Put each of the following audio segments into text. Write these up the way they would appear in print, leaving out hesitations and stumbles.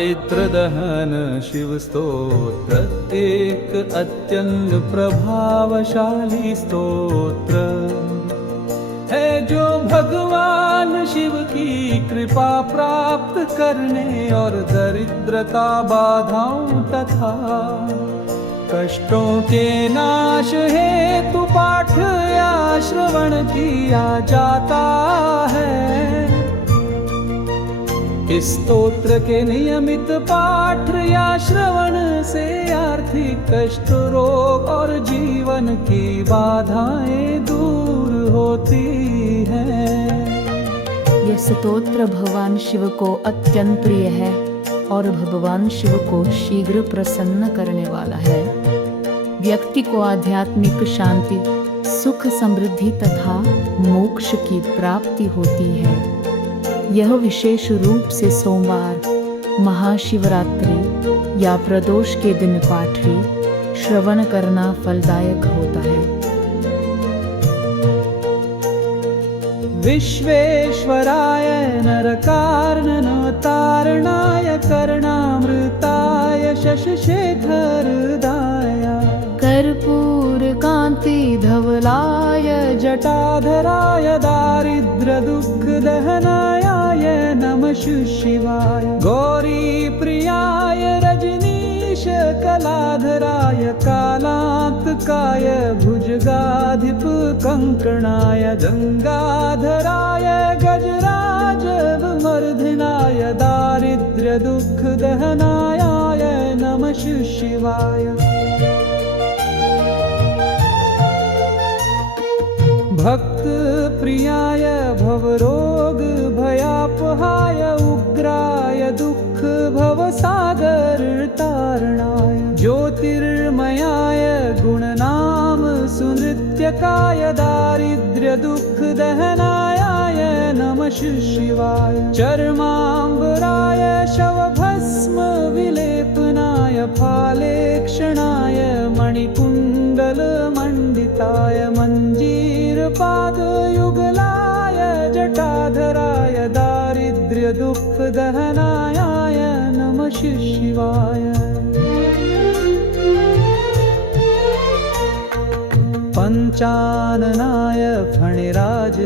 दारिद्र्यदहन शिव स्तोत्र एक अत्यंत प्रभावशाली स्तोत्र है, जो भगवान शिव की कृपा प्राप्त करने और दरिद्रता, बाधाओं तथा कष्टों के नाश हेतु पाठ या श्रवण किया जाता है। इस स्तोत्र के नियमित पाठ या श्रवण से आर्थिक कष्ट, रोग और जीवन की बाधाएं दूर होती हैं। यह स्तोत्र भगवान शिव को अत्यंत प्रिय है और भगवान शिव को शीघ्र प्रसन्न करने वाला है। व्यक्ति को आध्यात्मिक शांति, सुख, समृद्धि तथा मोक्ष की प्राप्ति होती है। यह विशेष रूप से सोमवार, महाशिवरात्रि या प्रदोष के दिन पाठी श्रवण करना फलदायक होता है। विश्वेश्वराय नरकार्णनो तारणाय कर्णामृताय शशशेखरदाय कर्पूर कांति धवलाय जटाधराय दारिद्र्य दुःख दहनाय नमः शिवाय। गौरी प्रियाय रजनीश कलाधराय कालांतकाय भुजगाधिप कंकणाय गंगाधराय गजराज मर्दनाय दारिद्र्य दुःख दहनाय नमः शिवाय। भक्त प्रियाय भवरोग भयापहाय उग्राय दुःख भवसागर तारणाय ज्योतिर्मयाय गुणनाम सुनृत्यकाय दारिद्र्य दुःख दहनाय नमः शिवाय। चर्मांबराय शवभस्म विलेपनाय फालेक्षणाय मणिकुण्डल मंडिताय पादयुगलाय जटाधराय दारिद्र्य दुःख दहनाय नमः शिवाय। पंचाननाय फणिराज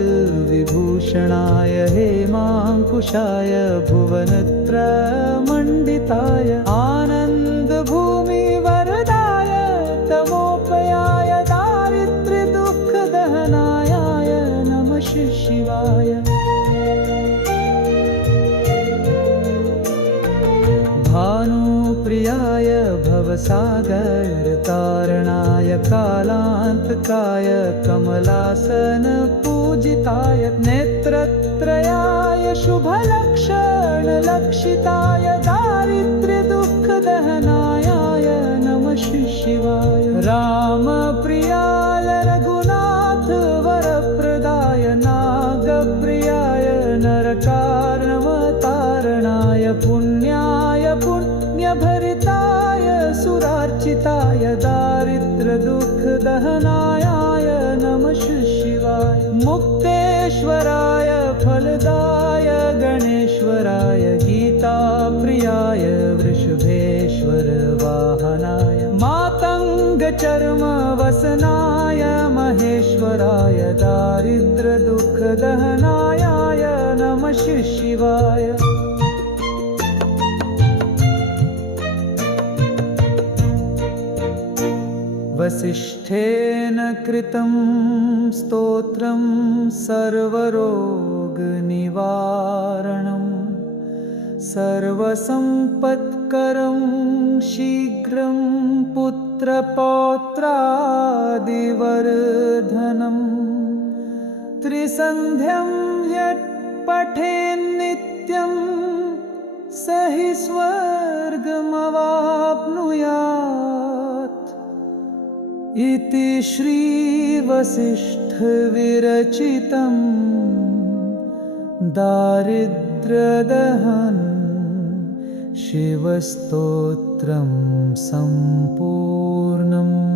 विभूषणाय हेमांकुशाय भुवनत्र मंडिताय आनंद भूमि वरदाय तमोपयाय दारिद्र्य दुःख दहनाय नमः शिवाय। भानुप्रियाय भवसागर तारणाय कालांतकाय कमलासन पूजिताय नेत्रत्रयाय शुभलक्षण लक्षिताय दारिद्र्य दुःख दहनाय नमः शिवाय। राम प्रियाय रघुनाथ वरप्रदाय नागप्रियाय नरकार्णव तारणाय पुण्याय पुण्यभरिताय सुरार्चिताय दारिद्र्य दुःख दहनाय नमः शिवाय। मुक्तेश्वराय फलदाय गणेश्वराय गीताप्रियाय वृषभेश्वर वाहनाय मातंग चर्म वसनाय महेश्वराय दारिद्र्य दुःख दहनाय नमः शिवाय। वसिष्ठेन कृतं स्तोत्रं सर्वरोग निवारणं सर्वसंपत्करं शीघ्रं पुत्रपौत्रादिवर्धनं त्रिसन्ध्यं यत् पठेन्नित्यं स हि स्वर्गमवाप्नुयात् इति श्री वसिष्ठ विरचितं दारिद्र्यदहन शिवस्तोत्रं सम्पूर्णम्।